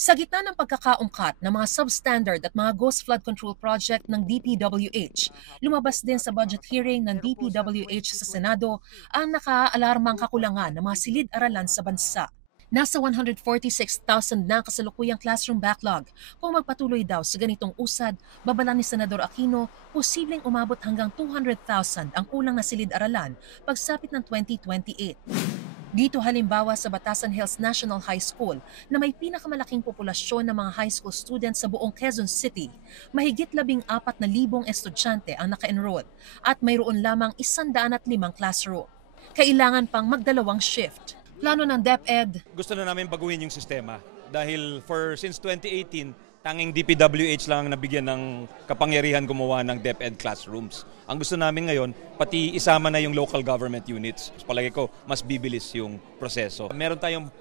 Sa gitna ng pagkakaungkat ng mga substandard at mga ghost flood control project ng DPWH, lumabas din sa budget hearing ng DPWH sa Senado ang nakaalarmang kakulangan ng mga silid-aralan sa bansa. Nasa 146,000 na kasalukuyang classroom backlog. Kung magpatuloy daw sa ganitong usad, babala ni Senador Aquino, posibleng umabot hanggang 200,000 ang kulang na silid-aralan pagsapit ng 2028. Dito halimbawa sa Batasan Hills National High School na may pinakamalaking populasyon ng mga high school students sa buong Quezon City, mahigit 14,000 estudyante ang naka-enroll at mayroon lamang 105 classroom. Kailangan pang magdalawang shift. Plano ng DepEd, Gusto na namin baguhin yung sistema dahil since 2018, tanging DPWH lang ang nabigyan ng kapangyarihan gumawa ng DepEd classrooms. Ang gusto namin ngayon, pati isama na yung local government units. Palagi ko, mas bibilis yung proseso. Meron tayong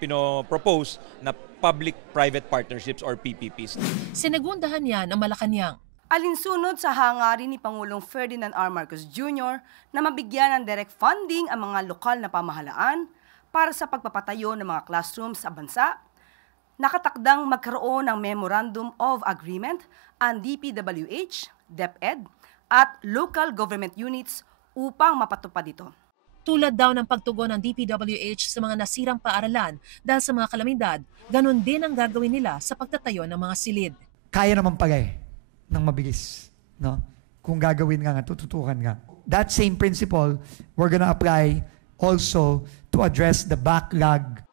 pino-propose na public-private partnerships or PPPs. sinagundahan niya ng Malacanang. Alinsunod sa hangarin ni Pangulong Ferdinand R. Marcos Jr. na mabigyan ng direct funding ang mga lokal na pamahalaan para sa pagpapatayo ng mga classrooms sa bansa, nakatakdang magkaroon ng Memorandum of Agreement ang DPWH, DepEd at local government units upang mapatupad ito. Tulad daw ng pagtugon ng DPWH sa mga nasirang paaralan dahil sa mga kalamidad, ganun din ang gagawin nila sa pagtatayo ng mga silid. Kaya naman pala ng mabilis, no? Kung gagawin nga, tututukan nga. That same principle, we're gonna apply also to address the backlog